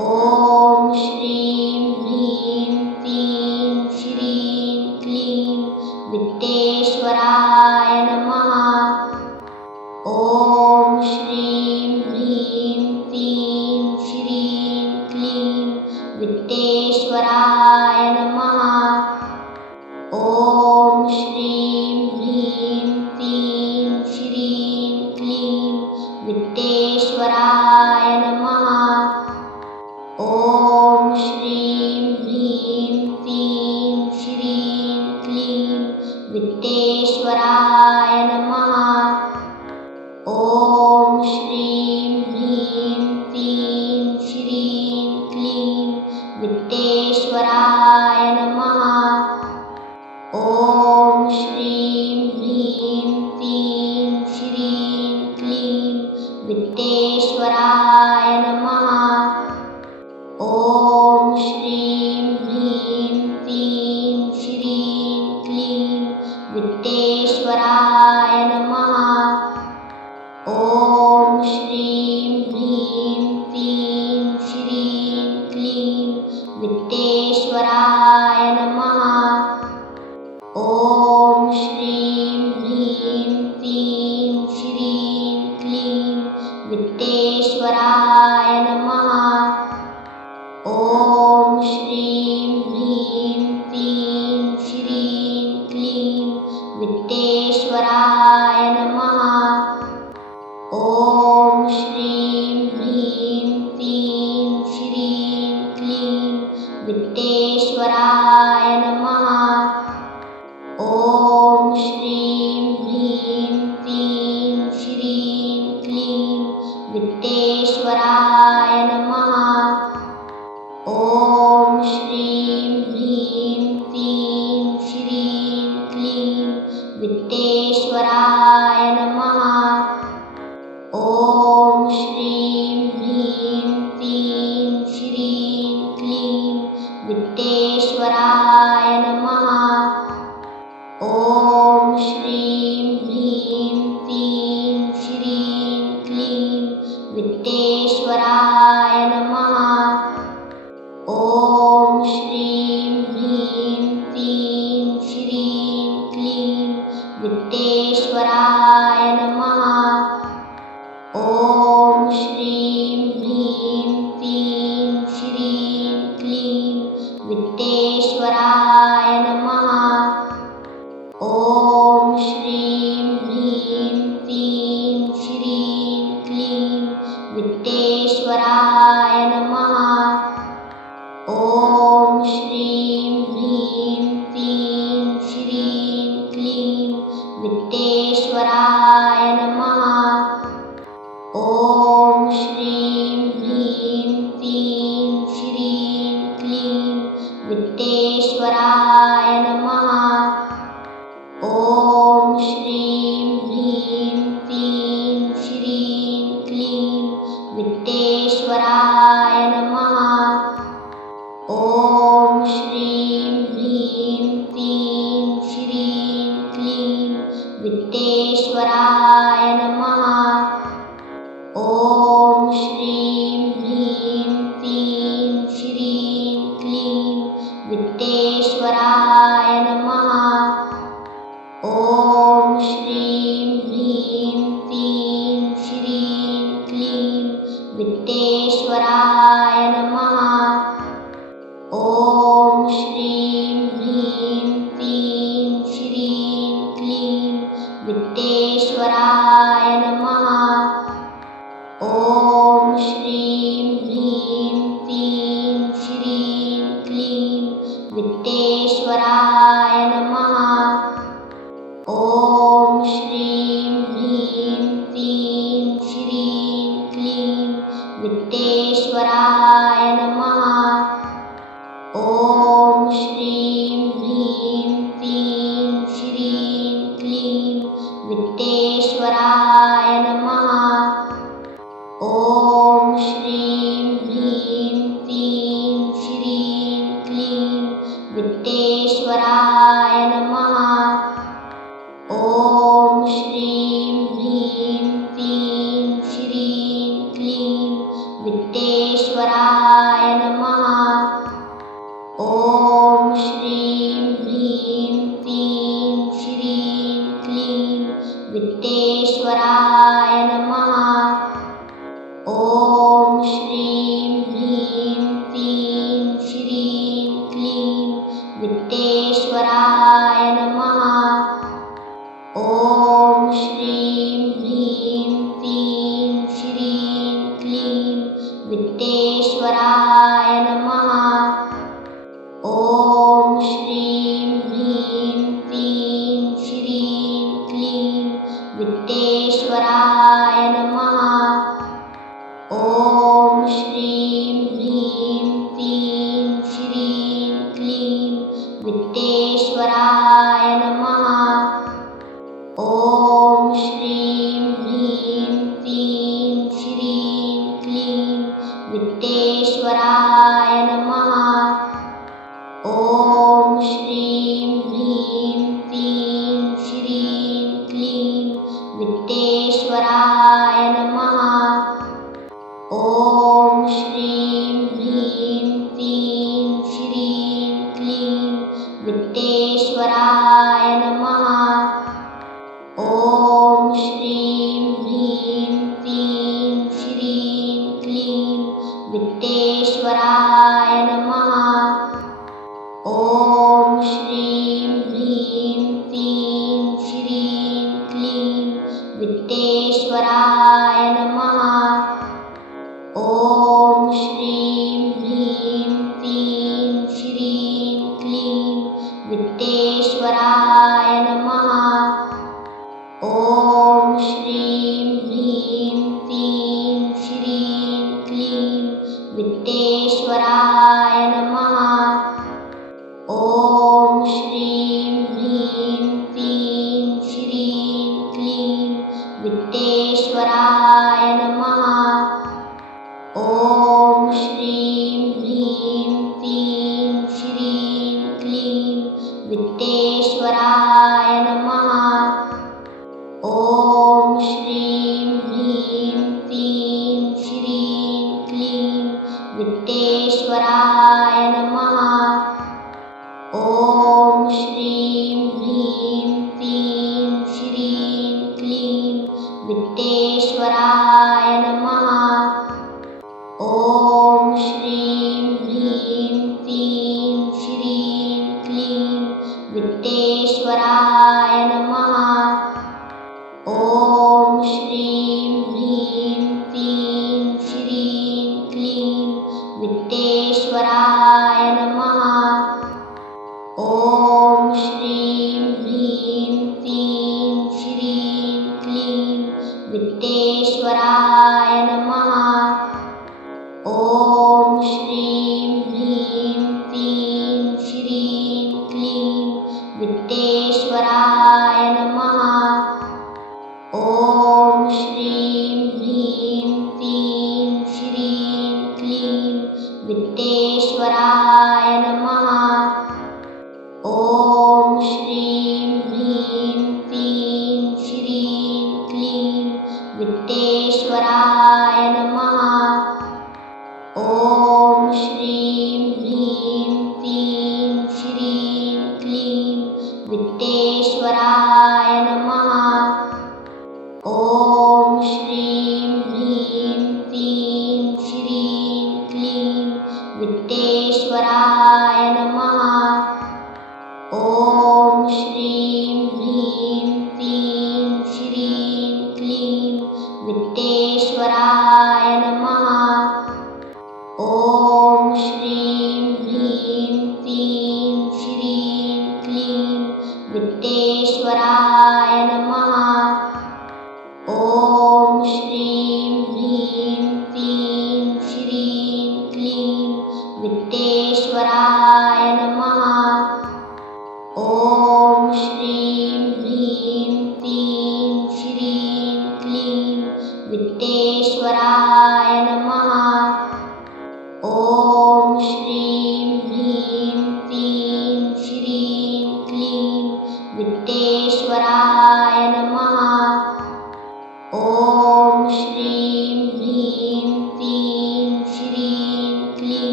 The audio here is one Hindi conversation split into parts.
ॐ श्रीं ॐ विद्येश्वराय し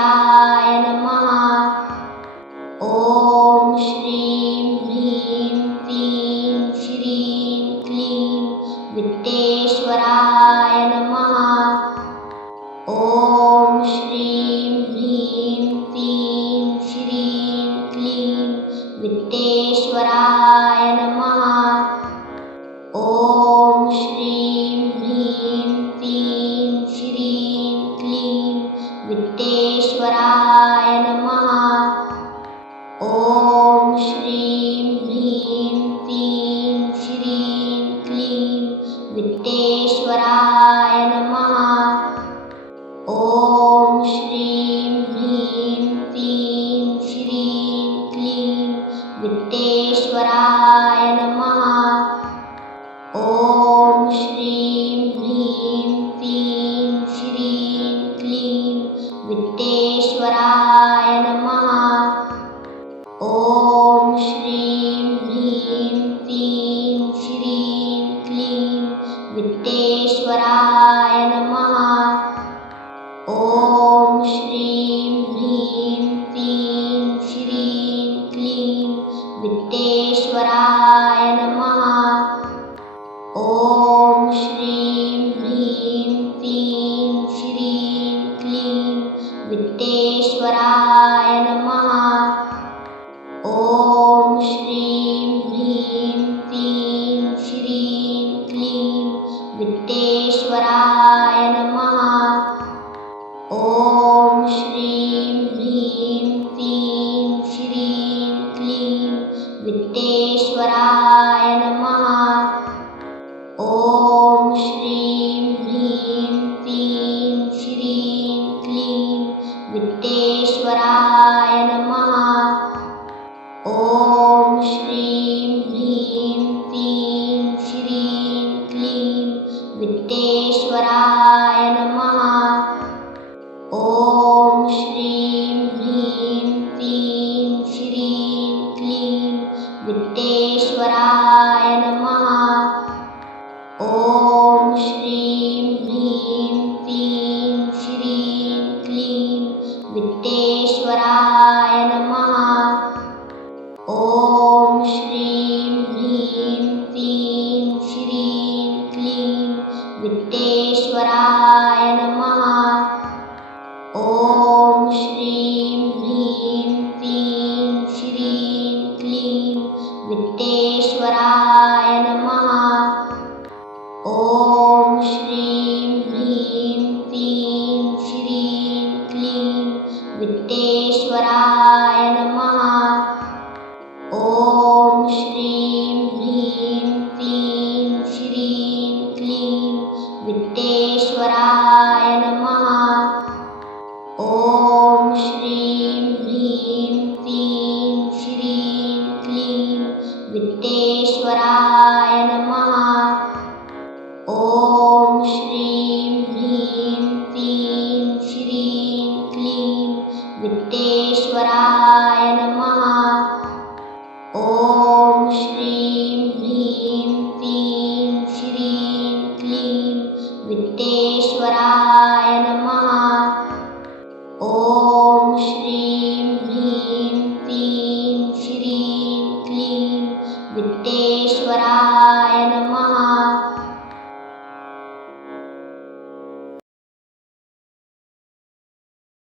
Tchau.